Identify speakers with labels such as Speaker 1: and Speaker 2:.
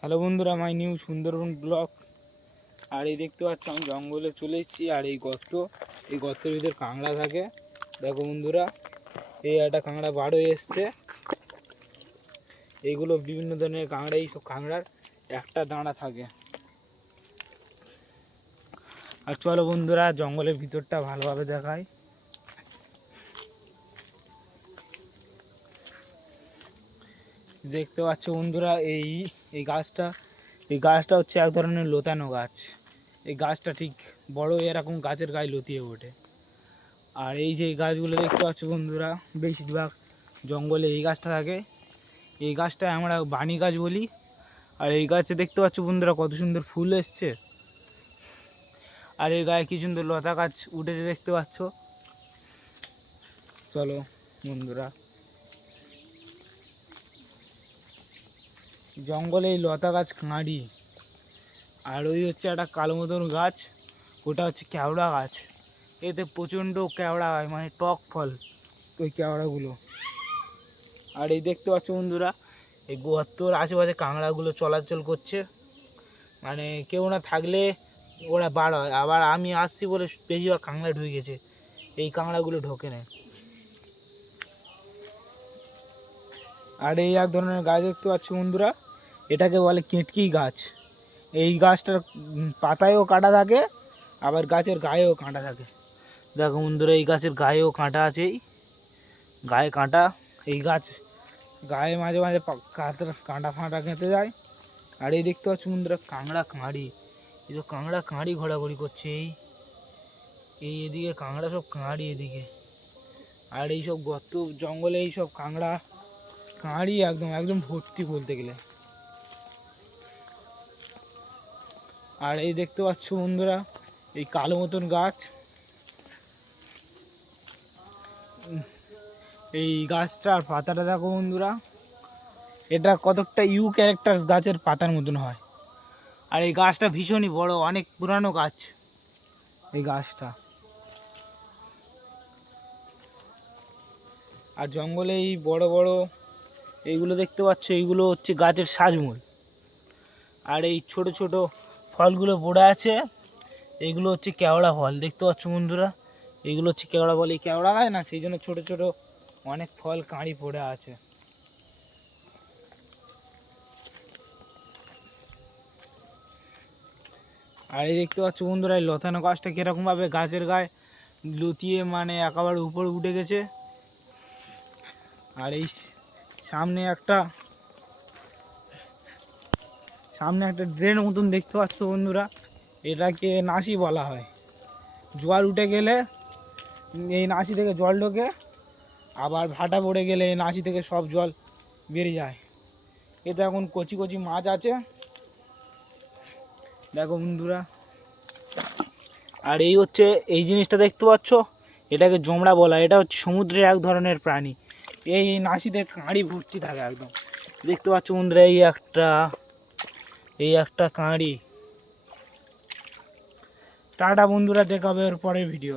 Speaker 1: Hello বন্ধুরা my new Sundarban block আর এই দেখতে পাচ্ছ, আমি জঙ্গলে চলে এসেছি, আর এই গর্ত, এই গর্তের ভিতর কাঁকড়া থাকে। দেখো বন্ধুরা, এই একটা কাঁকড়া বার হয়ে এসছে। এইগুলো বিভিন্ন ধরনের কাঁকড়া এই সব কাঁকড়ার একটা দাঁড়া থাকে। আর চলো বন্ধুরা, জঙ্গলের ভিতরটা ভালোভাবে দেখায় দেখতে পাচ্ছ বন্ধুরা, এই এই গাছটা এই গাছটা হচ্ছে এক ধরনের লতানো গাছ। এই গাছটা ঠিক বড় এরকম গাছের গায়ে লতিয়ে ওঠে। আর এই যে গাছগুলো দেখতে পাচ্ছ বন্ধুরা, বেশিরভাগ জঙ্গলে এই গাছটা থাকে। এই গাছটা আমরা বাণী গাছ বলি। আর এই গাছে দেখতে পাচ্ছ বন্ধুরা, কত সুন্দর ফুল এসছে। আর এই গায়ে কি সুন্দর লতা গাছ উঠেছে দেখতে পাচ্ছ। চলো বন্ধুরা। জঙ্গলে এই লতা গাছ কাঁড়ি। আর ওই হচ্ছে একটা কালো মতন গাছ, ওটা হচ্ছে কেওড়া গাছ। এতে প্রচণ্ড কেওড়া হয় মানে টক ফল ওই কেওড়াগুলো। আর এই দেখতে পাচ্ছ বন্ধুরা, এই গর্তর আশেপাশে কাঁকড়াগুলো চলাচল করছে। মানে কেউ না থাকলে ওরা বার হয়। আবার আমি আসছি বলে বেশিরভাগ কাঁকড়া ঢুকে গেছে। এই কাঁকড়াগুলো ঢোকে না। আর এই এক ধরনের গাছ দেখতে পাচ্ছ বন্ধুরা, এটাকে বলে কেটকি গাছ। এই গাছটার পাতায়ও কাঁটা থাকে, আবার গাছের গায়েও কাঁটা থাকে। দেখো বন্ধুরা, এই গাছের গায়েও কাঁটা আছে গায়ে কাঁটা, এই গাছ গায়ে মাঝে মাঝে পা- কাঁটা ফাঁটা খেতে যায়। আর এই দেখতে পাচ্ছ বন্ধুরা, কাঁকড়া কাঁড়ি। এই তো কাঁকড়া কাঁড়ি ঘোরাঘুরি করছে এই। এই এদিকে কাঁকড়া সব কাঁড়ি এদিকে। আর এই সব গর্ত, জঙ্গলে এই সব কাঁকড়া কাঁড়ি একদম একদম ভর্তি বলতে গেলে। আর এই দেখতে পাচ্ছ বন্ধুরা, এই কালো মতন গাছ। এই গাছটার পাতাটা দেখো বন্ধুরা, এটা কতকটা ইউ ক্যারেক্টার গাছের পাতার মতন হয়। আর এই গাছটা ভীষণই বড়, অনেক পুরানো গাছ। এই গাছটা। আর জঙ্গলে এই বড় বড় এইগুলো দেখতে পাচ্ছ, এইগুলো হচ্ছে গাছের সাজমূল। আর এই ছোট ছোট ফলগুলো পড়ে আছে এইগুলো হচ্ছে কেওড়া ফল। দেখতে পাচ্ছ বন্ধুরা এইগুলো হচ্ছে কেওড়া ফল। এই কেওড়া গাছ না, সেই জন্য ছোটো ছোটো অনেক ফল কাঁড়ি পড়ে আছে। আর এই দেখতে পাচ্ছ বন্ধুরা, এই লতানো গাছটা কীরকমভাবে গাছের গায়ে লতিয়ে মানে একেবারে উপরে উঠে গেছে। আর এই সামনে একটা সামনে একটা ড্রেন মতন দেখতে পাচ্ছ বন্ধুরা। এটাকে নাসি বলা হয়। জল উঠে গেলে এই নাসি থেকে জল ঢোকে, আবার ভাটা পড়ে গেলে এই নাসি থেকে সব জল বেরিয়ে যায়। এতে এখন কচি কচি মাছ আছে। দেখো বন্ধুরা। আর এই হচ্ছে, এই জিনিসটা দেখতে পাচ্ছ? এটাকে জমড়া বলা। এটা হচ্ছে সমুদ্রের এক ধরনের প্রাণী। এই নাসিতে কাঁড়ি ভর্তি থাকে একদম। দেখতে পাচ্ছ বন্ধুরা, এই একটা এই একটা কাঁড়ি। টাটা বন্ধুরা দেখাবে এর পরে ভিডিও